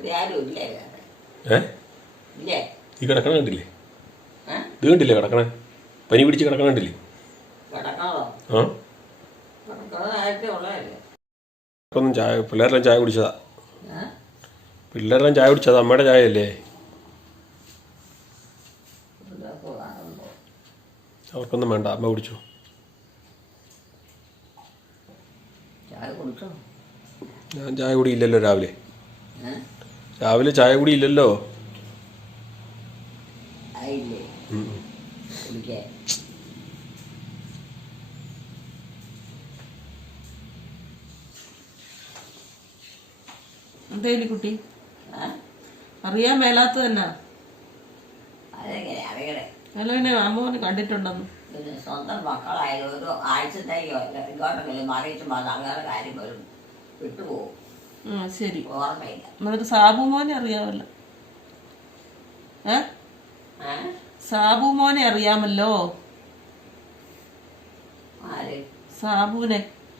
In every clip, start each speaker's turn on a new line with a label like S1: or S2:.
S1: ഈ കിടക്കണ കണ്ടില്ലേ? ഇത് കണ്ടില്ലേ കിടക്കണേ? പനി പിടിച്ച് കിടക്കണ കണ്ടില്ലേ? ആ ഒന്നും ചായ പിള്ളേരെല്ലാം ചായ കുടിച്ചതാ. പിള്ളേരെല്ലാം ചായ കുടിച്ചതാ. അമ്മയുടെ ചായ അല്ലേ? അവർക്കൊന്നും വേണ്ട, അമ്മ കുടിച്ചു. ഞാൻ ചായ കുടിയില്ലല്ലോ രാവിലെ. രാവിലെ ചായ കുടിയില്ലല്ലോ.
S2: എന്തേലും കുട്ടി അറിയാൻ മേലാത്ത തന്നെ അല്ലെ അമ്മോന് കണ്ടിട്ടുണ്ടെന്ന്.
S3: സ്വന്തം മക്കളായ ഒരു ആഴ്ചത്തേക്കോ ഇങ്ങോട്ടെങ്കിലും മാറിയിട്ട് അങ്ങനെ കാര്യം വരും വിട്ടുപോകും.
S2: ശരി,
S3: ഓർമ്മയില്ല.
S2: എന്നിട്ട് സാബു മോനെ അറിയാമല്ലോ. സാബു മോനെ അറിയാമല്ലോ. സാബുവിനെ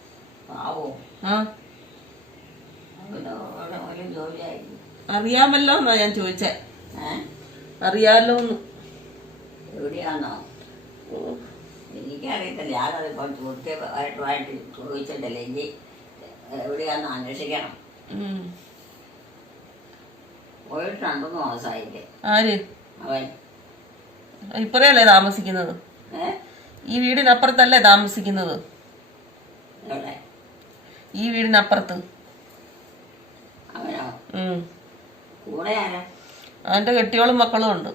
S2: അറിയാമല്ലോ എന്നാ ഞാൻ ചോദിച്ചേ. അറിയാലോന്ന്.
S3: എവിടെയാണോ എനിക്കറിയത്തില്ല. ഞാനതിപ്പോൾ കൃത്യമായിട്ട് ചോദിച്ചിട്ടില്ല. ഇനി എവിടെയാന്ന് അന്വേഷിക്കണം. പോയിട്ട് 2 മാസമായില്ലേ?
S2: ആര്?
S3: അവൻ
S2: ഇപ്പറയല്ലേ താമസിക്കുന്നത്? ഈ വീടിനപ്പുറത്തല്ലേ താമസിക്കുന്നത്? ഈ വീടിനപ്പുറത്ത്.
S3: അവനോ? കൂടെ ആരാ?
S2: അവന്റെ കെട്ടിയോളും മക്കളും ഉണ്ട്.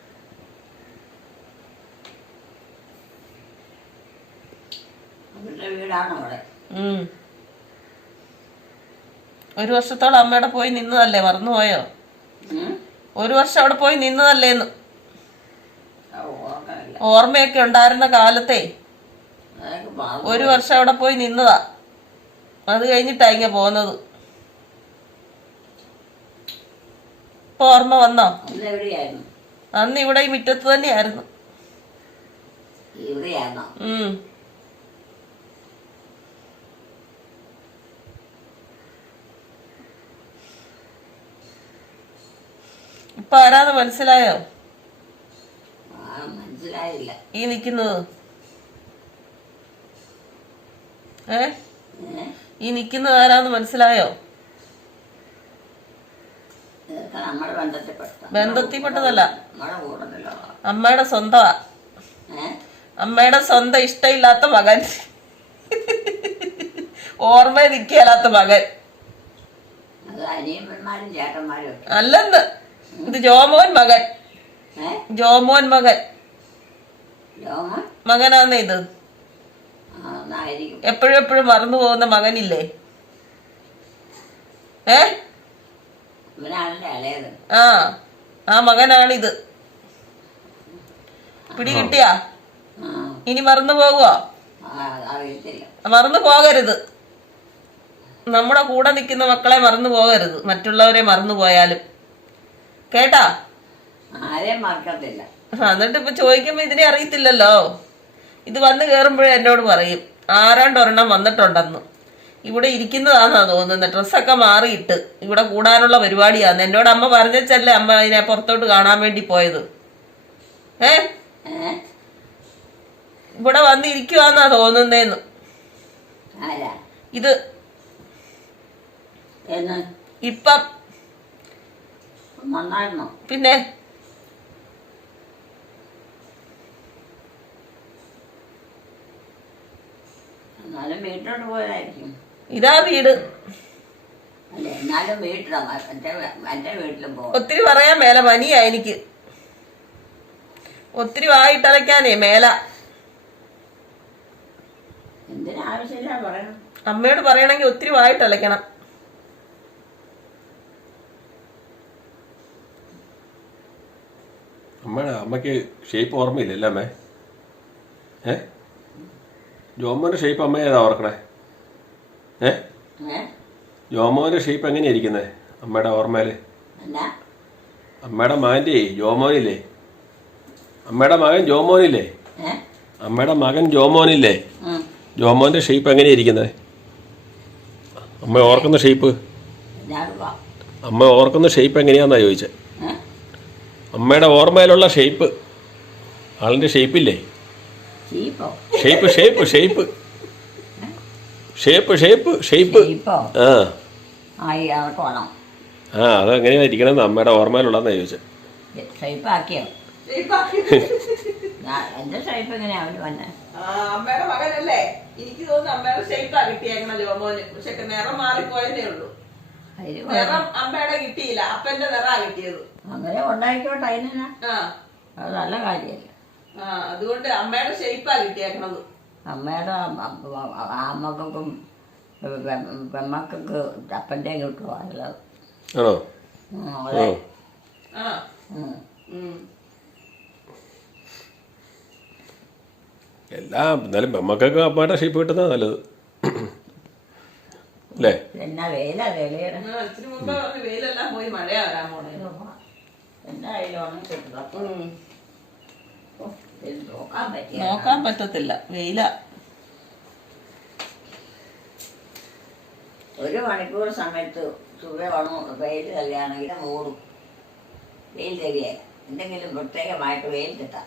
S3: അവരുടെ വീടാണോ അവിടെ?
S2: 1 വർഷത്തോളം അമ്മയുടെ പോയി നിന്നതല്ലേ? മറന്നുപോയോ? 1 വർഷം അവിടെ പോയി നിന്നതല്ലേന്ന്. ഓർമ്മയൊക്കെ ഉണ്ടായിരുന്ന കാലത്തെ 1 വർഷം അവിടെ പോയി നിന്നതാ. അത് കഴിഞ്ഞിട്ടാ ഇങ്ങ പോന്നത്. ഇപ്പൊ ഓർമ്മ വന്നോ? അന്ന് ഇവിടെ ഈ മുറ്റത്ത് തന്നെയായിരുന്നു. ഇപ്പൊ ആരാന്ന് മനസ്സിലായോ?
S3: മനസ്സിലായില്ല.
S2: ഈ നിക്കുന്നത് ഈ നിക്കുന്നത് ആരാന്ന് മനസ്സിലായോ? ബന്ധത്തിൽപ്പെട്ടതല്ല, അമ്മയുടെ സ്വന്തമാ. അമ്മയുടെ സ്വന്തം ഇഷ്ടമില്ലാത്ത മകൻ, ഓർമ്മ നിൽക്കാത്ത മകൻ. അല്ലെന്ന്, ഇത് ജോമോൻ മകൻ. ജോമോൻ മകൻ മകനാന്നേ ഇത്. എപ്പോഴും എപ്പോഴും മറന്നു പോകുന്ന മകനില്ലേ? ആ മകനാണിത്. പിടി കിട്ടിയാ? ഇനി മറന്നു പോകുവോ? മറന്നു പോകരുത്. നമ്മുടെ കൂടെ നിൽക്കുന്ന മക്കളെ മറന്നു പോകരുത്. മറ്റുള്ളവരെ മറന്നു പോയാലും കേട്ടാ? എന്നിട്ട് ഇപ്പൊ ചോദിക്കുമ്പോ ഇതിനെ അറിയത്തില്ലല്ലോ. ഇത് വന്ന് കേറുമ്പോഴേ എന്നോട് പറയും ആരാണ്ടൊരെണ്ണം വന്നിട്ടുണ്ടെന്ന്. ഇവിടെ ഇരിക്കുന്നതാന്നാ തോന്നുന്നത്. ഡ്രസ്സൊക്കെ മാറിയിട്ട് ഇവിടെ കൂടാനുള്ള പരിപാടിയാന്ന് എന്നോട് അമ്മ പറഞ്ഞല്ലേ. അമ്മ അതിനെ പുറത്തോട്ട് കാണാൻ വേണ്ടി പോയത്. ഇവിടെ വന്നിരിക്കുവാന്നാ തോന്നുന്നേന്ന്. ഇത് ഇപ്പം പിന്നെ ഇതാ വീട്. ഒത്തിരി പറയാൻ മേല, പനിയാ എനിക്ക്. ഒത്തിരി വായിട്ടലയ്ക്കാനേ മേല. അമ്മയോട് പറയണമെങ്കിൽ ഒത്തിരി വായിട്ടലയ്ക്കണം.
S1: അമ്മയ്ക്ക് ഷേപ്പ് ഓർമ്മയില്ലല്ലേ അമ്മേ? ജോമോന്റെ ഷേപ്പ് അമ്മ ഏതാ ഓർക്കണേ? ജോമോന്റെ ഷേപ്പ് എങ്ങനെയാ ഇരിക്കുന്നത് അമ്മയുടെ ഓർമ്മയില്? അമ്മയുടെ മകൻ്റെ ജോമോനില്ലേ? അമ്മയുടെ മകൻ ജോമോനില്ലേ? അമ്മയുടെ മകൻ ജോമോനില്ലേ? ജോമോന്റെ ഷേപ്പ് എങ്ങനെയാ ഇരിക്കുന്നത് അമ്മ ഓർക്കുന്ന ഷേപ്പ്? അമ്മ ഓർക്കുന്ന ഷേപ്പ് എങ്ങനെയാണെന്നാ ചോദിച്ചത്.
S3: ഏ?
S1: അമ്മയുടെ ഓർമ്മയിലുള്ള ഷേപ്പ്, ആളിൻ്റെ ഷേപ്പില്ലേ?
S3: ചീപ്പോ?
S1: Shape shape shape shape shape shape
S3: ചീപ്പോ?
S1: ആ
S3: ആയി അവർക്ക് വേണം.
S1: ആ അതെങ്ങനെയാണ് ഇരിക്കണമെന്ന് അമ്മയുടെ ഓർമ്മയിലുള്ളതെന്നാ ചോദിച്ചത്.
S3: ഷേപ്പാക്കിയോ? എന്റെ ഷേപ്പ് എങ്ങനെയാ അവന് വന്നെ?
S2: അമ്മയുടെ മകനല്ലേ, എനിക്ക് തോന്നുന്നു അമ്മയുടെ ഷേപ്പാ കിട്ടിയേക്കണ ജോമോന്. പക്ഷെ നിറം മാറിപ്പോയതേ ഉള്ളൂ. നിറം അമ്മയുടെ കിട്ടിയില്ല, അപ്പന്റെ നിറാ കിട്ടിയത്.
S3: അങ്ങനെ ഉണ്ടായിക്കോട്ടെ, അതിനാ
S2: ആ
S3: അത് നല്ല കാര്യമല്ല.
S2: ആ അതുകൊണ്ട് അമ്മയുടെ ഷേപ്പാ കിട്ടിയേക്കണത്.
S3: അമ്മയുടെ അമ്മക്കും പെമ്മക്കൊക്കെ അപ്പൻ്റെ കിട്ടുമോ? നല്ലത്.
S1: ആണോ?
S3: അതെ.
S2: ആ
S1: എല്ലാം എന്നാലും നമ്മക്കൊക്കെ അമ്മയുടെ ഷേപ്പ് കിട്ടുന്നത് നല്ലത് അല്ലേ?
S3: എന്നാ വെയിലാ തെളിയണ.
S2: ഇച്ചിരി മുമ്പ് പറഞ്ഞ് വെയിലെല്ലാം പോയി മഴയാ വരാൻ പോണേ.
S3: എന്നാ അതിലൊന്നും കിട്ടുക നോക്കാൻ പറ്റിയ
S2: നോക്കാൻ പറ്റത്തില്ല, വെയില.
S3: 1 മണിക്കൂർ സമയത്ത് വെയിൽ തള്ളിയാണെങ്കിൽ മൂടും. വെയിൽ തരികയില്ല. എന്തെങ്കിലും പ്രത്യേകമായിട്ട് വെയിൽ കിട്ടാം.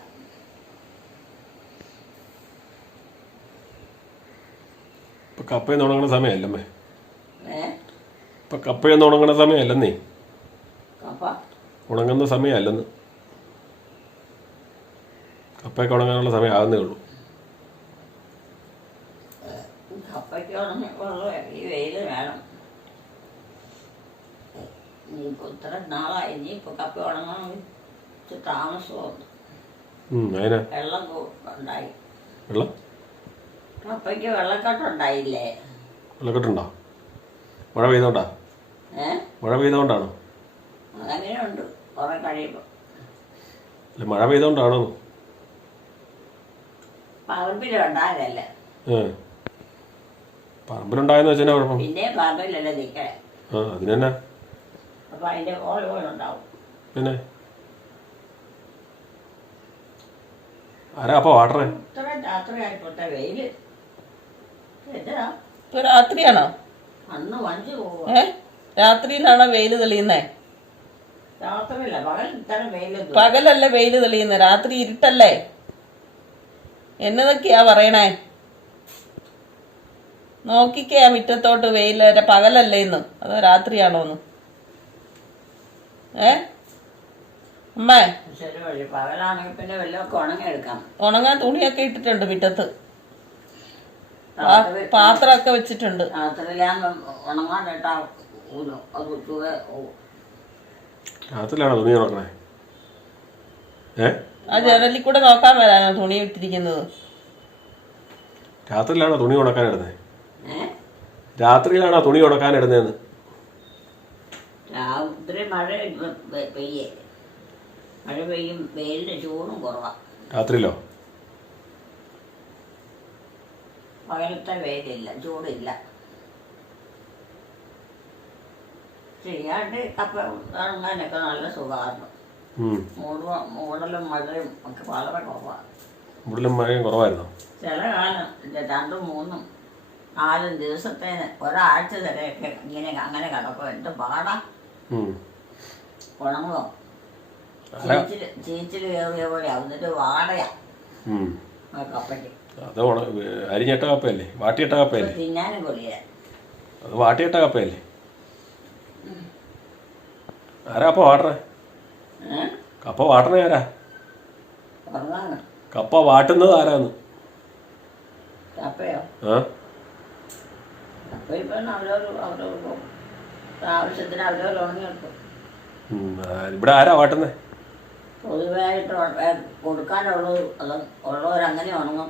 S1: ഇപ്പൊ കപ്പയൊന്നും ഉണങ്ങണ സമയമല്ലമ്മേ.
S3: ഏ?
S1: ഇപ്പൊ കപ്പയൊന്നും ഉണങ്ങണ സമയമല്ലെന്നേ.
S3: കപ്പ
S1: ഉണങ്ങുന്ന സമയമല്ലെന്ന്. കപ്പയൊക്കെ ഉണങ്ങാനുള്ള സമയം ആകുന്നേ ഉള്ളൂ.
S3: കപ്പയ്ക്ക് ഉള്ള ഈ വെയിൽ വേണം. ഇനിയിപ്പോൾ ഇത്ര നാളായി, ഇനിയിപ്പോൾ കപ്പ ഉണങ്ങണമെങ്കിൽ ഇച്ചിരി താമസമുണ്ട്.
S1: അതിനാ
S3: വെള്ളം ഉണ്ടായി.
S1: വെള്ളം
S3: കപ്പയ്ക്ക് വെള്ളക്കെട്ടുണ്ടായില്ലേ?
S1: വെള്ളക്കെട്ടുണ്ടോ? മഴ പെയ്തോണ്ടാ?
S3: ഏ?
S1: മഴ പെയ്തോണ്ടാണോ?
S3: അതങ്ങനെയുണ്ട് കുറെ കഴിയുമ്പോൾ.
S1: അല്ല മഴ പെയ്തോണ്ടാണോ?
S3: പറമ്പിലുണ്ടാകല്ലേ.
S1: പറമ്പിലുണ്ടായെന്ന് വെച്ചാൽ കുഴപ്പം.
S3: പിന്നെ പറമ്പിലല്ലേ നിൽക്കണേ.
S1: അതിനെന്നാ
S3: അപ്പം അതിൻ്റെ ഓരോന്നുണ്ടാവും.
S1: പിന്നെ ആരാ അപ്പൊ വാട്ടറേ?
S3: ഇത്രയും രാത്രി ആയിക്കോട്ടെ വെയില്. എന്താ
S2: ഇപ്പൊ രാത്രിയാണോ?
S3: അന്ന് വഞ്ചി പോവുക.
S2: രാത്രിയിലാണോ വെയില് തെളിയുന്നേ?
S3: രാത്രിയില്ല, പകൽ ഇത്തരം വെയില്.
S2: പകലല്ലേ വെയില് തെളിയുന്നേ, രാത്രി ഇരുട്ടല്ലേ. എന്നതൊക്കെയാ പറയണേ? നോക്കിക്കേ മുറ്റത്തോട്ട് വെയില്. പകലല്ലേ ഇന്ന്, അതോ രാത്രിയാണോന്ന്? അമ്മേ,
S3: ശരി വഴി പകലാണെങ്കിൽ പിന്നെ വല്ലതൊക്കെ ഉണങ്ങിയെടുക്കാം.
S2: ഉണങ്ങാൻ തുണിയൊക്കെ ഇട്ടിട്ടുണ്ട് മുറ്റത്ത്, പാത്രമൊക്കെ വെച്ചിട്ടുണ്ട്.
S3: രാത്രിയിലാകുമ്പം ഉണങ്ങാനിട്ടാ അത്
S1: രാത്രിയിലാണോ തുണി ഉണക്കണേ?
S2: ആ ജനലിൽ കൂടെ നോക്കാൻ വരാനോ തുണി ഇട്ടിരിക്കുന്നത്?
S1: രാത്രിയിലാണോ തുണി ഉണക്കാൻ ഇടുന്നത്? രാത്രിയിലാണോ തുണി ഉണക്കാൻ ഇടുന്നതെന്ന്?
S3: രാത്രി മഴ പെയ്യേ, മഴ പെയ്യും, വെയിലിന്റെ ചൂടും കുറവാണ്.
S1: രാത്രിയിലോ?
S3: പകലത്തെ വെയിലില്ല, ചൂടില്ല. ചെയ്യാണ്ട് കപ്പ ഇറങ്ങാനൊക്കെ നല്ല സുഖമാണ്. മൂടലും മഴയും ഒക്കെ വളരെ കുറവാണ്.
S1: മൂടലും മഴയും കുറവായിരുന്നോ?
S3: ചില കാലം 2, 3, 4 ദിവസത്തേന് ഒരാഴ്ച വരെയൊക്കെ ഇങ്ങനെ അങ്ങനെ കിടക്കും. എന്ത് പാടാ ഉണങ്ങോ. ചീച്ചിൽ കയറിയ പോലെ എന്നിട്ട് വാടയാ കപ്പയ്ക്ക്.
S1: അത് അരിഞ്ഞിട്ട കപ്പയല്ലേ? വാട്ടിയിട്ട കപ്പയല്ലേ?
S3: തിന്നാനും കൊള്ളിയ.
S1: അത് വാട്ടിയിട്ട കപ്പയല്ലേ? ആരാ അപ്പൊ വാട്ടണേ? കപ്പ വാട്ടണേ ആരാ?
S3: ഉറങ്ങാനോ?
S1: കപ്പ വാട്ടുന്നത് ആരാന്ന്?
S3: കപ്പയോ? കപ്പ ഇപ്പം അവരവർ ആവശ്യത്തിന് അവരവർ ഉണങ്ങിയെടുക്കും.
S1: ഇവിടെ ആരാ വാട്ടുന്നേ?
S3: പൊതുവായിട്ട് കൊടുക്കാനുള്ളത് ഉള്ളവരങ്ങനെ ഉണങ്ങും.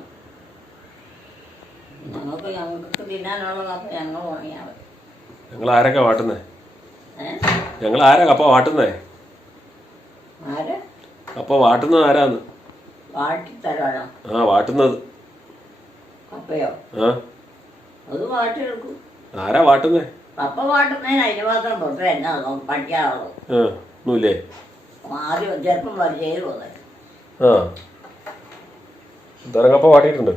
S3: ഞങ്ങൾക്ക് തിന്നാനുള്ള കപ്പ ഞങ്ങൾ ഉണങ്ങിയാൽ മതി.
S1: ഞങ്ങൾ ആരൊക്കെ വാട്ടുന്നേ? ഞങ്ങൾ ആരാ കപ്പ വാട്ടുന്നേ?
S3: ആര്
S1: കപ്പ വാട്ടുന്നത് ആരാന്ന്?
S3: വാട്ടിത്തരാനോ?
S1: വാട്ടുന്നത്
S3: കപ്പയോ? അത് വാട്ടിയെടുക്കും.
S1: ആരാ വാട്ടുന്നേ?
S3: കപ്പ വാട്ടുന്നതിന് അതിന് മാത്രം പൊട്ട എന്നാ പഠിക്കാനുള്ളൂ.
S1: ഒന്നുമില്ലേ?
S3: ആദ്യം ചെറുപ്പം വരെ ചെയ്തു പോകുന്നത്.
S1: എന്തോരം കപ്പ വാട്ടിയിട്ടുണ്ട്?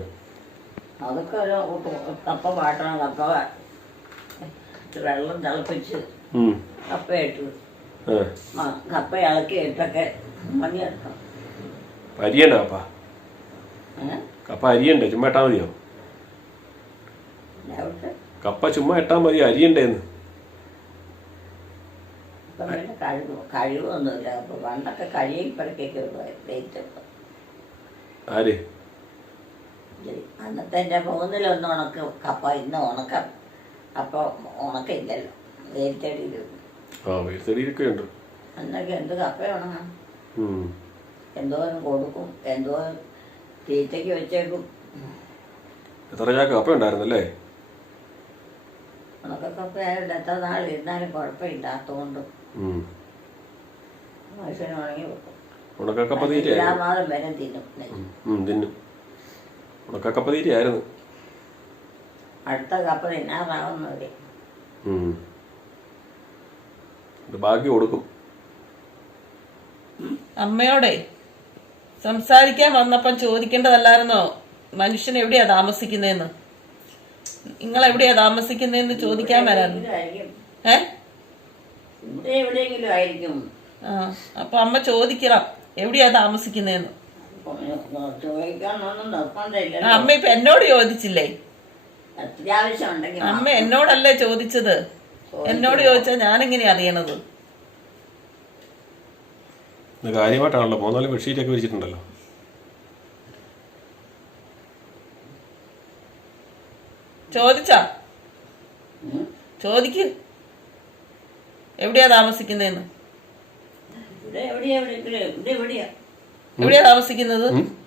S3: അതൊക്കെ ഒരു കപ്പ വാട്ടണം. കപ്പ വെള്ളം തിളപ്പിച്ച് കപ്പയിട്ട് കപ്പ ഇളക്കി ഇട്ടൊക്കെ മണിയെടുക്കണം.
S1: അരിയണ്ട കപ്പ? കപ്പ അരിയണ്ടേ? ചുമ്മാ ഇട്ടാൽ മതിയോ? കപ്പ ചുമ്മാ ഇട്ടാൽ മതി, അരിയണ്ടേന്ന്?
S3: ഇപ്പം പിന്നെ കഴിവൊന്നുമില്ല. അപ്പൊ പണ്ടൊക്കെ കഴിയിപ്പഴക്കൊക്കെ വെയിറ്റ്.
S1: ആര്?
S3: അന്നത്തെ എൻ്റെ മൂന്നിലൊന്ന് ഉണക്ക് കപ്പ, ഇന്ന് ഉണക്കം. അപ്പോൾ ഉണക്കില്ലല്ലോ, വേലിച്ചെടിയിലും.
S1: വേലിച്ചെടിയിലൊക്കെ ഉണ്ട്.
S3: അന്നൊക്കെ എന്ത് കപ്പ ഉണങ്ങാം, എന്തോരം കൊടുക്കും, എന്തോരം തീറ്റയ്ക്ക് വെച്ചേക്കും.
S1: എത്ര ചാക്ക് കപ്പ ഉണ്ടായിരുന്നല്ലേ?
S3: ഉണക്കക്കപ്പ ആയതുകൊണ്ട് എത്ര നാൾ ഇരുന്നാലും കുഴപ്പമില്ലാത്തതുകൊണ്ട് മനുഷ്യന് ഉണങ്ങി വെക്കും.
S1: ഉണക്കക്കപ്പ തീറ്റ
S3: മാസം വരെ തിന്നും.
S1: ഉണക്കക്കപ്പ തീറ്റയായിരുന്നു.
S3: അടുത്ത കപ്പ തിന്നാറാവുന്നവരെ
S1: ബാക്കി കൊടുക്കും.
S2: അമ്മയോടെ സംസാരിക്കാൻ വന്നപ്പം ചോദിക്കേണ്ടതല്ലായിരുന്നോ മനുഷ്യൻ എവിടെയാ താമസിക്കുന്നതെന്ന്? നിങ്ങൾ എവിടെയാ താമസിക്കുന്നതെന്ന് ചോദിക്കാൻ വരായിരുന്നു.
S3: ഇവിടെ എവിടെയെങ്കിലും ആയിരിക്കും.
S2: അപ്പൊ അമ്മ ചോദിക്കണം എവിടെയാ താമസിക്കുന്നതെന്ന്.
S3: ചോദിക്കാനൊന്നും നിർബന്ധമില്ല.
S2: അമ്മ ഇപ്പൊ എന്നോട് ചോദിച്ചില്ലേ?
S3: അത്യാവശ്യം ഉണ്ടെങ്കിൽ
S2: അമ്മ എന്നോടല്ലേ ചോദിച്ചത്? എന്നോട് ചോദിച്ചാ ഞാനെങ്ങനെയാ അറിയണത്?
S1: കാര്യമായിട്ടാണല്ലോ 3-4 ബെഡ്ഷീറ്റൊക്കെ വിരിച്ചിട്ടുണ്ടല്ലോ.
S2: ചോദിച്ചാ ചോദിക്ക് എവിടെയാ താമസിക്കുന്നതെന്ന്. എവിടെയാ താമസിക്കുന്നത്?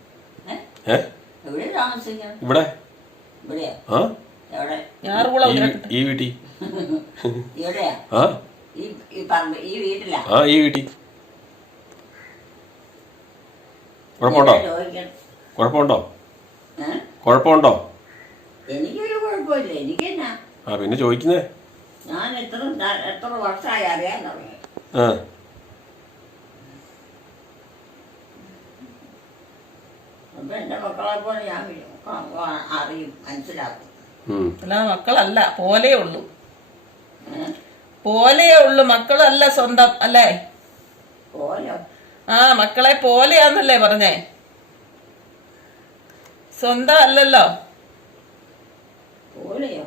S1: ഇവിടെ
S2: ഞാറുകുളം
S1: ഈ വീട്ടിൽ. ഈ വീട്ടിൽ കുഴപ്പമുണ്ടോ?
S3: എനിക്കൊരു കുഴപ്പമില്ല. എനിക്കെന്നാ
S1: പിന്നെ ചോദിക്കുന്നേ?
S3: ഞാൻ എത്ര വർഷമായി അറിയാൻ തുടങ്ങി. അപ്പൊ എന്റെ മക്കളെ പോലെ ഞാൻ അറിയും, മനസ്സിലാക്കും.
S2: അല്ല മക്കളല്ല, പോലേ ഉള്ളൂ. പോലെയേ ഉള്ളു, മക്കളല്ല സ്വന്തം അല്ലേ?
S3: പോലോ?
S2: മക്കളെ പോലെയാന്നല്ലേ പറഞ്ഞേ, സ്വന്തം അല്ലല്ലോ.
S3: പോലെയോ?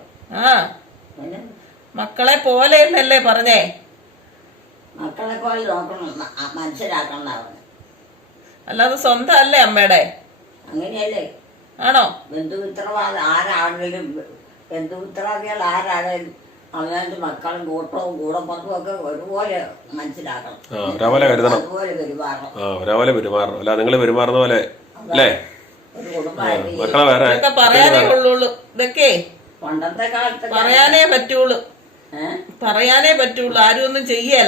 S2: മക്കളെ പോലെ എന്നല്ലേ പറഞ്ഞേ?
S3: മക്കളെ പോലെ നോക്കണം, മനസ്സിലാക്കണം.
S2: അല്ലാതെ സ്വന്തം അല്ലേ അമ്മയുടെ?
S3: അങ്ങനെയല്ലേ?
S2: ആണോ?
S3: ബന്ധുമിത്രവാദം ആരാണെങ്കിലും, ബന്ധുമിത്രാദികൾ ആരാണേലും അവനവന്റെ മക്കളും കൂട്ടവും കൂടപ്പുറത്തും ഒക്കെ ഒരുപോലെ മനസ്സിലാക്കണം,
S1: ഒരേപോലെ കരുതണം, ഒരേപോലെ പെരുമാറണം. അല്ല നിങ്ങൾ പെരുമാറുന്ന പോലെ അല്ലേ?
S2: ഇതൊക്കെ പറയാനേ ഉള്ളൂ. ഇതൊക്കെ
S3: പണ്ടത്തെ കാലത്ത്
S2: പറയാനേ പറ്റുള്ളൂ, പറയാനേ പറ്റുള്ളൂ. ആരും ഒന്നും ചെയ്യല,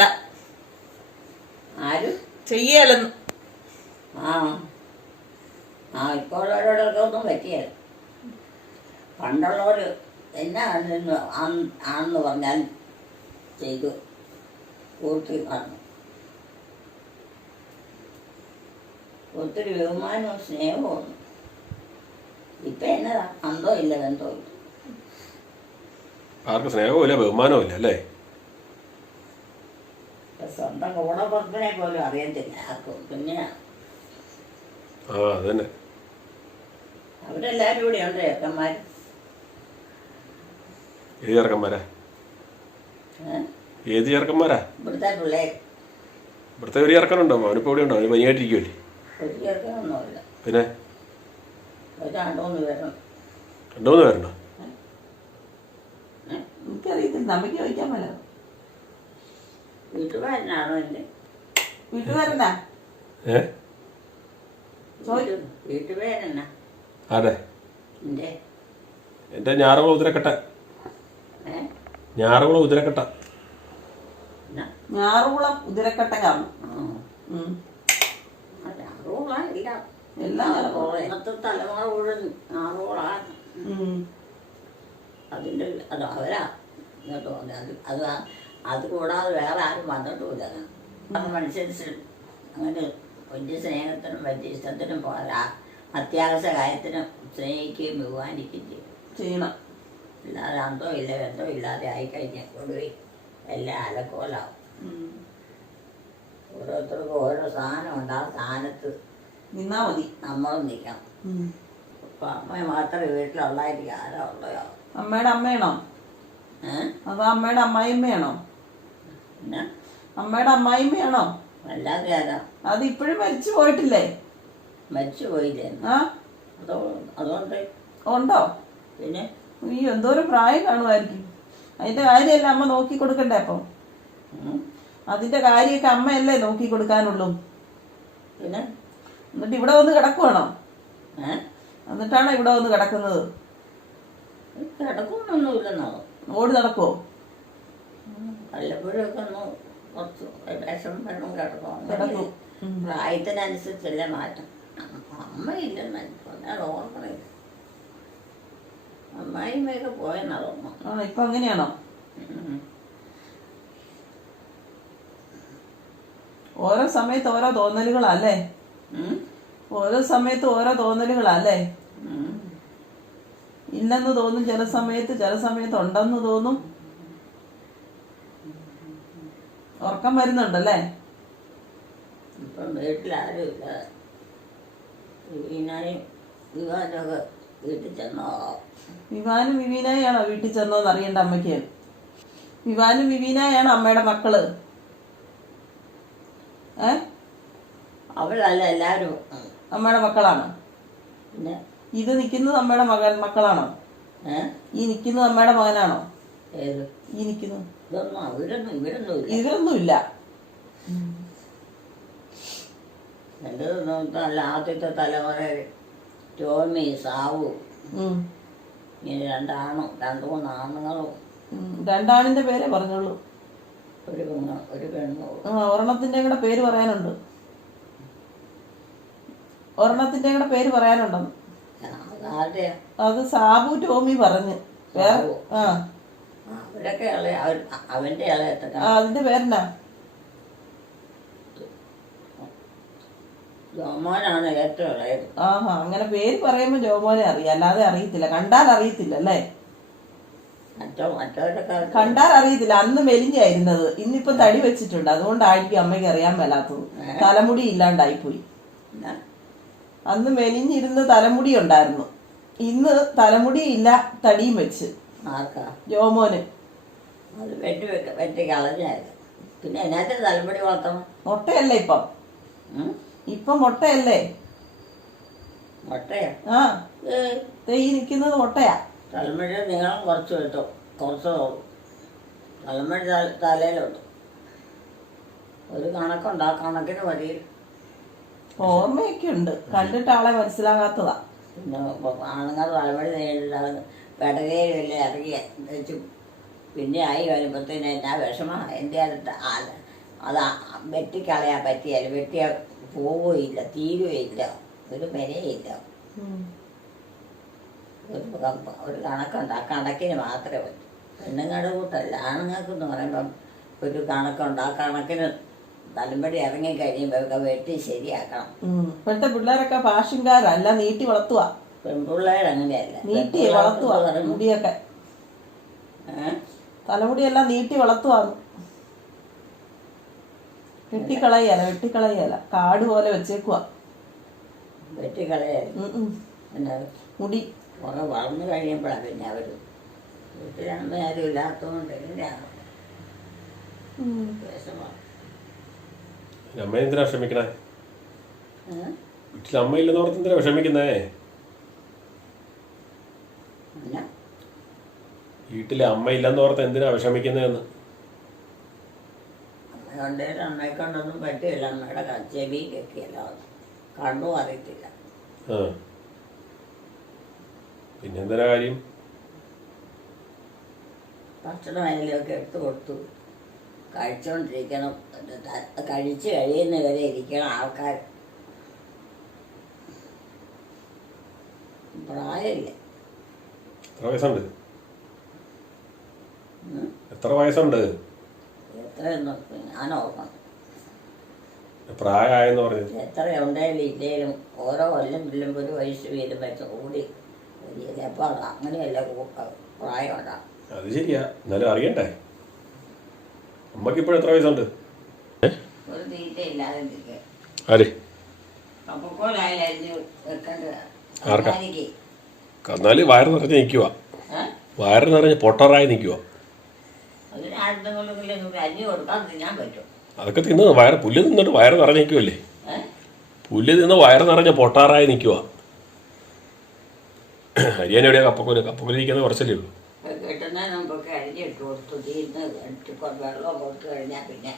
S3: ആരും
S2: ചെയ്യലെന്ന്.
S3: ഇപ്പോഴോടൊക്കെ ഒന്നും പറ്റിയല്ല. പണ്ടുള്ളവര് എന്നാ ആണെന്ന് പറഞ്ഞാൽ ചെയ്തു പൂർത്തി കാണും. ഒത്തിരി ബഹുമാനവും സ്നേഹവും. ഇപ്പൊ എന്നതാ, അന്തോ ഇല്ല, ബന്ധോ ഇല്ല.
S1: ആർക്കും സ്നേഹവും ഇല്ല, ബഹുമാനവും ഇല്ല അല്ലേ?
S3: സ്വന്തം കൂടപ്പുറത്തിനെ പോലും അറിയത്തില്ല ആർക്കും. പിന്നെ
S1: അതന്നെ,
S3: അവരെല്ലാരും കൂടെ ഉണ്ട് ചേർക്കന്മാര്.
S1: ഏത് ചേർക്കന്മാരാ? ഏത് ചേർക്കന്മാരാ?
S3: ഇവിടുത്തെ പിള്ളേർ.
S1: ഇവിടുത്തെ ഒരു ചേർക്കനുണ്ടോ? അവനിപ്പോ ഇവിടെ ഉണ്ടോ? അവന് പനിയായിട്ടിരിക്കുമല്ലേ?
S3: ഒരു ചേർക്കനൊന്നുമില്ല.
S1: പിന്നെ
S3: രണ്ടു മൂന്ന് പേരുണ്ടോ?
S2: എനിക്കറിയത്തില്ല, നമുക്ക് ചോദിക്കാൻ പറ്റില്ല.
S3: വീട്ടുകാരനാണോ എന്റെ?
S2: വീട്ടുകാരനാ?
S3: വീട്ടുപേരെന്നാ?
S1: അതെ,
S3: എന്റെ
S1: ഞാറുകുളം ഉതിരക്കട്ട. ഞാറുകുളം ഉതിരക്കട്ട.
S2: ഞാറുകുളം ഉതിരക്കട്ട കാണും.
S3: ഇന്നത്തെ തലമുറ മുഴുവൻ ഞാറുകുളാണ്. അതിന്റെ അവരാ ഇങ്ങോട്ട് അത് അത് കൂടാതെ വേറെ ആരും വന്നിട്ടുമില്ല. മനുഷ്യന് അങ്ങനെ വലിയ സ്നേഹത്തിനും വലിയ ഇഷ്ടത്തിനും പോരാ, അത്യാവശ്യ കാര്യത്തിനും സ്നേഹിക്കുകയും ബഹുമാനിക്കുകയും ചെയ്യണം. അല്ലാതെ അന്തോ ഇല്ല ബന്ധോ ഇല്ലാതെ ആയിക്കഴിഞ്ഞാൽ ഒടുവിൽ എല്ലാം അലക്കോലാവും. ഓരോരുത്തർക്കും ഓരോ സാധനം ഉണ്ട്. ആ സ്ഥാനത്ത്
S2: നിന്നാ മതി.
S3: നമ്മളും നിൽക്കണം. ഇപ്പം അമ്മ മാത്രമേ വീട്ടിലുള്ളായിരിക്കും. ആരാ ഉള്ളയോ?
S2: അമ്മയുടെ അമ്മയാണോ അതോ അമ്മയുടെ അമ്മായിമ്മയാണോ?
S3: പിന്നെ
S2: അമ്മയുടെ അമ്മായിമ്മയാണോ?
S3: അല്ലാതെ ആരാ?
S2: അത് ഇപ്പോഴും മരിച്ചു പോയിട്ടില്ലേ?
S3: മരിച്ചു പോയില്ലേ?
S2: ആ
S3: അതുകൊണ്ട്
S2: ഉണ്ടോ?
S3: പിന്നെ
S2: ഈ എന്തോരം പ്രായം കാണുമായിരിക്കും. അതിന്റെ കാര്യമല്ല അമ്മ നോക്കി കൊടുക്കണ്ടേ? അപ്പം അതിന്റെ കാര്യമൊക്കെ അമ്മയല്ലേ നോക്കി കൊടുക്കാനുള്ളൂ.
S3: പിന്നെ
S2: എന്നിട്ട് ഇവിടെ വന്ന് കിടക്കുവാണോ? എന്നിട്ടാണോ ഇവിടെ വന്ന് കിടക്കുന്നത്?
S3: കിടക്കുന്നൊന്നുമില്ലെന്നോ?
S2: ഓടി നടക്കുവോ?
S3: വല്ലപ്പോഴൊക്കെ ഒന്ന് കുറച്ച് വിഷം വെള്ളം
S2: കിടക്കും.
S3: പ്രായത്തിനനുസരിച്ചല്ലേ മാറ്റം. അമ്മയില്ലെന്ന് ഞാൻ ഓർമ്മയില്ല. അമ്മായിമ്മയൊക്കെ പോയെന്നാ തോന്നുന്നു.
S2: ഇപ്പൊ അങ്ങനെയാണോ? ഓരോ സമയത്ത് ഓരോ തോന്നലുകളല്ലേ? ഓരോ സമയത്ത് ഓരോ തോന്നലുകളല്ലേ? ഇല്ലെന്ന് തോന്നും ചില സമയത്ത് ഉണ്ടെന്ന് തോന്നും. ഉറക്കം വരുന്നുണ്ടല്ലേ?
S3: ഇപ്പം വീട്ടിലാരും ഇല്ല. വിവീനായും വിവാനൊക്കെ വീട്ടിൽ ചെന്നോ?
S2: വിവാനും വിവീനായാണോ വീട്ടിൽ ചെന്നോന്ന് അറിയണ്ട അമ്മയ്ക്ക്. വിവാനും വിവീനായാണോ അമ്മയുടെ മക്കള്?
S3: അവളല്ല എല്ലാരും
S2: അമ്മയുടെ മക്കളാണ്.
S3: പിന്നെ
S2: ഇത് നിക്കുന്നത് അമ്മയുടെ മക്കളാണോ? ഈ നിക്കുന്നത് അമ്മയുടെ മകനാണോ?
S3: ഏത്
S2: ഈ നിക്കുന്നു?
S3: ഇവരൊന്നും
S2: ഇല്ല.
S3: എൻ്റെ ആദ്യത്തെ തലമുറ ടോമി സാവു ഇങ്ങനെ രണ്ടു മൂന്ന് ആണുങ്ങളും.
S2: രണ്ടാണിന്റെ പേരെ പറഞ്ഞോളൂ.
S3: ഒരു പെണ്ണും.
S2: ഒരെണ്ണത്തിന്റെ കൂടെ പേര് പറയാനുണ്ട്. പറയാനുണ്ടെന്ന്. അത് സാബു ടോമി പറഞ്ഞ്.
S3: അവരൊക്കെ അവന്റെ
S2: അതിന്റെ പേരെന്നാ?
S3: ജോമോനാണ് ഏറ്റവും ഇളയത്.
S2: അങ്ങനെ പേര് പറയുമ്പോ ജോമോനെ അറിയാം, അല്ലാതെ അറിയത്തില്ല. കണ്ടാൽ അറിയത്തില്ല അല്ലേ? കണ്ടാൽ അറിയത്തില്ല. അന്ന് മെലിഞ്ഞായിരുന്നത്, ഇന്നിപ്പൊ തടി വെച്ചിട്ടുണ്ട്. അതുകൊണ്ടായിരിക്കും അമ്മയ്ക്ക് അറിയാൻ മേലാത്തത്. തലമുടി ഇല്ലാണ്ടായിപ്പോയി. അന്ന് മെലിഞ്ഞിരുന്ന് തലമുടി ഉണ്ടായിരുന്നു. ഇന്ന് തലമുടി ഇല്ല, തടിയും വെച്ച്. ജോമോന്
S3: അത് വെട്ടി കളഞ്ഞായിരുന്നു. പിന്നെ എന്നാത്തിന് തലമുടി വളർത്തണം?
S2: മുട്ടയല്ലേ ഇപ്പം മുട്ടയല്ലേ?
S3: മുട്ടയാ?
S2: ഈ നിക്കുന്നത് മുട്ടയാ.
S3: തലമുടി നീളം കുറച്ച് കിട്ടും, കുറച്ച് തോന്നും. തലമുടി തലയിലുണ്ട്. ഒരു കണക്കുണ്ട്, ആ കണക്കിന് മതി.
S2: ഓർമ്മയൊക്കെ ഉണ്ട്, കണ്ടിട്ട് ആളെ മനസ്സിലാകാത്തതാ.
S3: പിന്നെ ആണുങ്ങൾ തലമുടി നീണ്ടില്ലാതെ പെടകയില്ല ഇറങ്ങി വെച്ചു. പിന്നെ ആയി വരുമ്പോഴത്തേന് എന്നാ വിഷമം. എൻ്റെ അടുത്ത് അത് വെട്ടിക്കളയാൻ പറ്റിയാലും വെട്ടിയ പോവുകയില്ല, തീരുകയില്ല, ഒരു മെനയില്ല. ഒരു കണക്കുണ്ട്, ആ കണക്കിന് മാത്രമേ പറ്റൂ. പെണ്ണുങ്ങളുടെ കൂട്ടല്ല. ആണുങ്ങൾക്കെന്ന് പറയുമ്പം ഒരു കണക്കുണ്ട്, ആ കണക്കിന് തലമുടി ഇറങ്ങി കഴിയുമ്പോൾ വെട്ടി ശരിയാക്കണം.
S2: ഇപ്പോഴത്തെ പിള്ളേരൊക്കെ ഫാഷൻകാരല്ല, നീട്ടി വളർത്തുക.
S3: പെൺപിള്ളേർ അങ്ങനെയല്ല,
S2: നീട്ടി വളർത്തുക മുടിയൊക്കെ. തലമുടിയെല്ലാം നീട്ടി വളർത്തുവാന്ന്. വെട്ടിക്കളയല കാട് പോലെ വെച്ചേക്കുവാ. മുടി
S3: കുറെ വളർന്നു കഴിയുമ്പോഴാണ് പിന്നെ അവര് വീട്ടിലമ്മ ആരും ഇല്ലാത്തതുകൊണ്ട് എങ്ങനെയാണ്
S1: അമ്മ എന്തിനാ വിഷമിക്കണേ? വീട്ടിൽ അമ്മയില്ലെന്ന് ഓർത്ത് എന്തിനാ വിഷമിക്കുന്നേ? വീട്ടിലെ അമ്മയില്ലെന്ന് ഓർത്ത് എന്തിനാ വിഷമിക്കുന്നതെന്ന്.
S3: അമ്മയുണ്ടെങ്കിൽ അമ്മയെക്കൊണ്ടൊന്നും പറ്റില്ല. അമ്മയുടെ ചെവി കെക്കിയല്ല, കണ്ണും അറിയത്തില്ല.
S1: പിന്നെന്തിനാ കാര്യം?
S3: ഭക്ഷണം അതിലൊക്കെ എടുത്തു കൊടുത്തു കഴിച്ചോണ്ടിരിക്കണം. കഴിച്ച് കഴിയുന്നവരെ ഇരിക്കണം ആൾക്കാർ. പ്രായമില്ല.
S1: എത്ര വയസ്സുണ്ട്?
S3: എത്രയെന്ന് ഞാൻ ഓർക്കണം.
S1: പ്രായമായെന്ന് പറഞ്ഞു.
S3: എത്ര ഉണ്ടെങ്കിലും ഇല്ലെങ്കിലും ഓരോ കൊല്ലം ചെല്ലുമ്പോൾ ഒരു വയസ്സ് വീതം വെച്ച് കൂടി അപ്പോൾ അങ്ങനെയല്ല പ്രായം ഉണ്ടാകും.
S1: അത് ശരിയാ, എന്നാലും അറിയണ്ടേ. അമ്മക്ക് ഇപ്പോഴും എത്ര വയസ്സുണ്ട്?
S3: ഒരു തീറ്റ ഇല്ലാതെ നിൽക്കുക.
S1: ആര്?
S3: കപ്പക്കോലായാലും അരിഞ്ഞ് വെക്കേണ്ടത്.
S1: ആർക്കാ? എന്നാല് വയറ് നിറഞ്ഞ് നിൽക്കുക. വയറ് നിറഞ്ഞ് പൊട്ടറായി നിൽക്കുക.
S3: അതിനാർക്കെങ്കിലും അരിഞ്ഞ് കൊടുക്കാൻ തിന്നാൻ പറ്റും.
S1: അതൊക്കെ തിന്ന് വയറ് പുല്ല് തിന്നിട്ട് വയറ് നിറഞ്ഞ് നിൽക്കുമല്ലേ? പുല്ല് തിന്ന് വയറ് നിറഞ്ഞ പൊട്ടാറായി നിൽക്കുക. ഹരിയാന എവിടെയാ കപ്പക്കൂല്? കപ്പക്കൂല് ഇരിക്കുന്നത് കുറച്ചല്ലേ ഉള്ളൂ.
S3: കെട്ടുന്നതിന് മുമ്പൊക്കെ അരിഞ്ഞിട്ട് കൊടുത്തു തീർന്ന് വെള്ളം കൊടുത്തു കഴിഞ്ഞാൽ പിന്നെ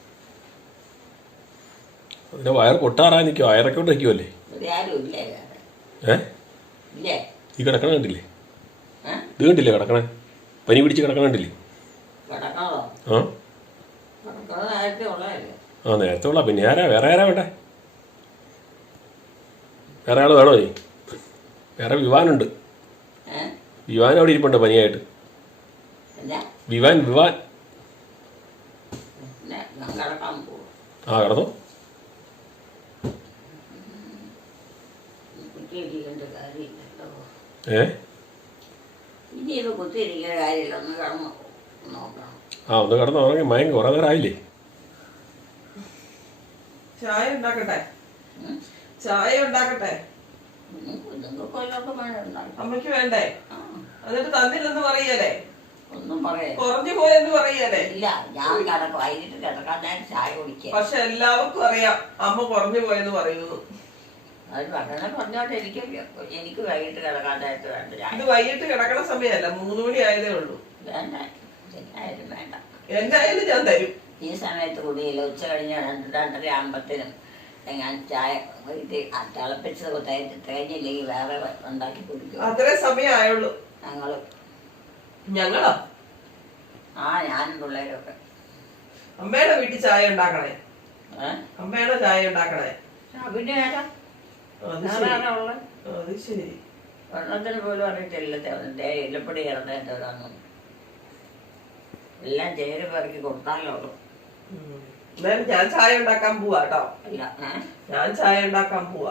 S1: അതിന്റെ വയറ് പൊട്ടാറായി നിൽക്കുക. വയറൊക്കെ കൊണ്ട് നിൽക്കുമല്ലേ?
S3: ആരും ഇല്ലേ വേറെ? ഇല്ലേ?
S1: ഈ കിടക്കണ കണ്ടില്ലേ? ഇത് കണ്ടില്ലേ കിടക്കണേ? പനി പിടിച്ച് കിടക്കണ കണ്ടില്ലേ?
S3: കിടക്കണതോ?
S1: ആ
S3: കിടക്കണത് നേരത്തെ ഉള്ളതല്ലേ?
S1: ആ നേരത്തെ ഉള്ള. പിന്നെ വേറെ ആരാ വേണ്ടേ? വേറെ ആൾ വേണോ? നീ വേറെ വിവാനുണ്ട്. വിവാൻ അവിടെ ഇരിപ്പുണ്ട് പനിയായിട്ട്. വിവാൻ ആ കിടന്നോ. ഒന്ന് കിടന്ന് ഉറങ്ങി മയങ്ങി കുറെ നേരം ആയില്ലേ?
S2: ചായ ഉണ്ടാക്കട്ടെ? ചായ ഉണ്ടാക്കട്ടെ? അമ്മയ്ക്ക് വേണ്ടേ? എന്നിട്ട് തന്നില്ലെന്ന് പറയല്ലേ?
S3: ഒന്നും പറയാ.
S2: കുറഞ്ഞു പോയെന്ന് പറയല്ലേ?
S3: ഇല്ല, ഞാൻ കിടക്കും. വൈകിട്ട് കിടക്കാൻ ഞാൻ ചായ കുടിക്കുക.
S2: പക്ഷെ എല്ലാവർക്കും അറിയാം അമ്മ കുറഞ്ഞു പോയെന്ന് പറയുന്നു.
S3: അത് പറഞ്ഞോട്ടെ. എനിക്ക് വൈകിട്ട് കിടക്കാനായിട്ട് വേണ്ട.
S2: ഇത് വൈകിട്ട് കിടക്കണ സമയമല്ല, 3 മണി ആയതേ ഉള്ളൂ.
S3: വേണ്ട, എന്തായാലും വേണ്ട.
S2: എന്തായാലും ഞാൻ തരും.
S3: ഈ സമയത്ത് കുടിയില്ല. ഉച്ച കഴിഞ്ഞ് 2-2:30 ആകുമ്പത്തേനും ഞാൻ ചായ തിളപ്പിച്ചത് തികഞ്ഞില്ലെങ്കിൽ വേറെ ഉണ്ടാക്കി കുടിക്കും.
S2: അത്രേ സമയമായുള്ളൂ.
S3: ഞങ്ങളോ? ഞാനും പിള്ളേരൊക്കെ.
S2: അമ്മയുടെ വീട്ടിൽ ചായ ഉണ്ടാക്കണേ? അമ്മയുടെ ചായ ഉണ്ടാക്കണേ?
S3: പിന്നെ
S2: അത് ശരി.
S3: വെള്ളത്തിന് പോലും അറിയത്തില്ല. എല്ലപ്പൊടി ഇറന്നേണ്ടതാണെന്നും എല്ലാം ചേര് പെറുക്കി കൊടുത്താലുള്ളൂ.
S2: എന്തായാലും ഞാൻ ചായ ഉണ്ടാക്കാൻ പോവാ കേട്ടോ. ഞാൻ ചായ ഉണ്ടാക്കാൻ പോവാ.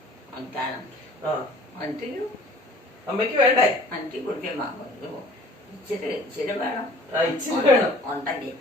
S2: അമ്മയ്ക്ക് വേണ്ടേ?
S3: അഞ്ചി കുടിക്കാൻ ഇച്ചിരി വേണം.
S2: ഇച്ചിരി വേണം
S3: ഉണ്ടെങ്കിൽ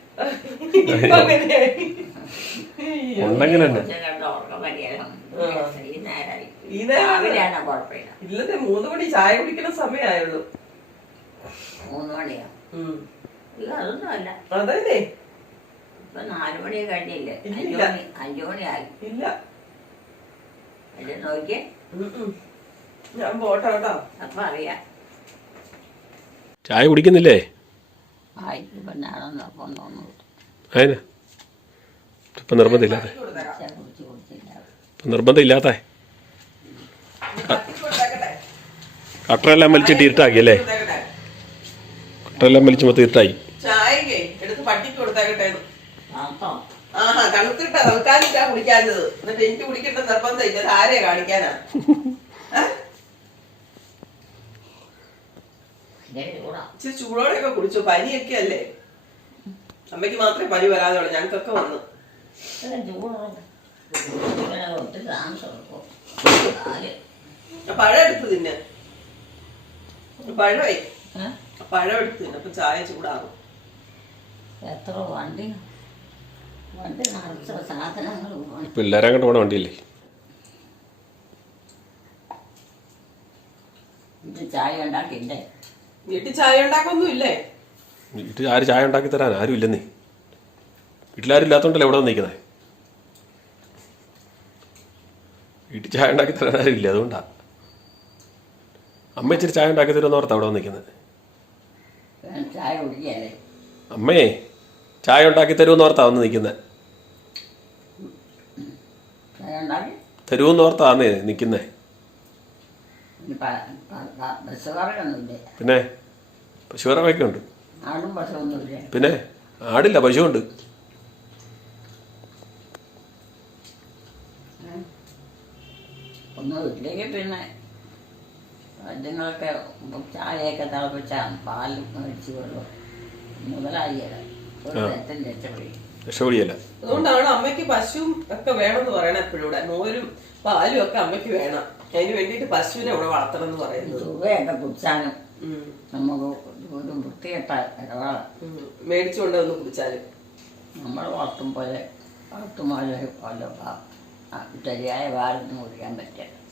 S3: ഉറക്കം വരികയാണ്. ഈ നേരം കുഴപ്പമില്ല.
S2: ഇല്ലത്തെ 3 മണി ചായ കുടിക്കുന്ന സമയമായുള്ളൂ.
S3: 3 മണിയോ? ഇല്ല, അതൊന്നും അല്ല.
S2: അതല്ലേ
S3: ഇപ്പൊ 4 മണി കഴിഞ്ഞില്ലേ? 5 മണിയായി.
S2: ഇല്ല,
S3: അല്ലേ? നോക്കിയേ,
S2: ഞാൻ പോട്ടെ കേട്ടോ.
S3: അപ്പൊ അറിയാം.
S1: ചായ കുടിക്കുന്നില്ലേ?
S3: ഇപ്പൊ ഞാനൊന്നും അപ്പം തോന്നുന്നു.
S1: അതിനാ ഇപ്പൊ നിർബന്ധമില്ലാത്ത? നിർബന്ധമില്ലാത്ത കട്ടറെല്ലാം വലിച്ചിട്ട് ഇരുട്ടാക്കിയല്ലേ? കട്ടറെല്ലാം വലിച്ച് മൊത്തം ഇരുട്ടായി.
S2: ചായക്കേ എടുത്ത് പട്ടിക്ക് കൊടുത്തേക്കട്ടെ. തണുത്തിട്ടാ തൽക്കാലിക്കാ കുടിക്കാഞ്ഞത്. എന്നിട്ട് എനിക്ക് കുടിക്കേണ്ട നിർബന്ധമില്ല. ആരെയാ കാണിക്കാനാ? ഇച്ചിരി ചൂടോടെയൊക്കെ കുടിച്ചു. പനിയൊക്കെ അല്ലേ? അമ്മയ്ക്ക് മാത്രമേ പനി വരാതെ ഉള്ളൂ. ഞങ്ങൾക്കൊക്കെ വന്നു. പഴം എടുത്ത് തിന്നെ. പഴമേ പഴം എടുത്ത് തിന്നെ. അപ്പൊ ചായ ചൂടാകും.
S3: എത്ര വണ്ടി നിറച്ച സാധനങ്ങൾ.
S1: പിള്ളേരെ അങ്ങോട്ട് പോണ വണ്ടിയല്ലേ?
S3: ചായ ഉണ്ടാക്കിണ്ടേ?
S2: വീട്ടിൽ ചായ ഉണ്ടാക്കൊന്നും ഇല്ലേ?
S1: വീട്ടിൽ ആര് ചായ ഉണ്ടാക്കി തരാൻ? ആരും ഇല്ലെന്നേ. വീട്ടിലാരും ഇല്ലാത്തോണ്ടല്ലേ ഇവിടെ വന്നിരിക്കുന്നത്. വീട്ടിൽ ചായ ഉണ്ടാക്കി തരാൻ ആരും ഇല്ല. അതുകൊണ്ടാ. അമ്മ ഇച്ചിരി ചായ ഉണ്ടാക്കി തരുമെന്ന് ഓർത്താ അവിടെ വന്നിരിക്കുന്നത്.
S3: ചായ കുടിക്കല്ലേ?
S1: അമ്മേ ചായ ഉണ്ടാക്കി തരുമെന്ന് ഓർത്താ വന്ന് നിൽക്കുന്നത്. തരുമെന്ന് ഓർത്താന്നേ നിൽക്കുന്നേ. പിന്നെ പശുവറവൊക്കെ ഉണ്ട്. പിന്നെ ആടില്ല, പശുവുണ്ട്.
S3: ഒന്നും ഇല്ലെങ്കിൽ പിന്നെ അതുങ്ങളൊക്കെ ചായയൊക്കെ തിളപ്പിച്ച പാൽ മേടിച്ച് കൊള്ളു മുതലായില്ല.
S1: രക്ഷപ്പെടിയല്ല.
S2: അതുകൊണ്ടാണ് അമ്മയ്ക്ക് പശുവും ഒക്കെ വേണമെന്ന് പറയണത്. എപ്പോഴും ഇവിടെ മോരും പാലും ഒക്കെ അമ്മയ്ക്ക് വേണം. അതിന് വേണ്ടിട്ട് പശുവിനെ ഇവിടെ വളർത്തണം എന്ന് പറയുന്നത്.
S3: സുഖയൊക്കെ കുടിച്ചാലും നമുക്ക് ഒരു വൃത്തികെട്ട ഇടപാട്.
S2: മേടിച്ചു കൊണ്ടുവന്ന് കുടിച്ചാലും
S3: നമ്മൾ വളർത്തും പോലെ വളർത്തും പോലെ ശരിയായ പാലൊന്നും കുടിക്കാൻ പറ്റില്ല.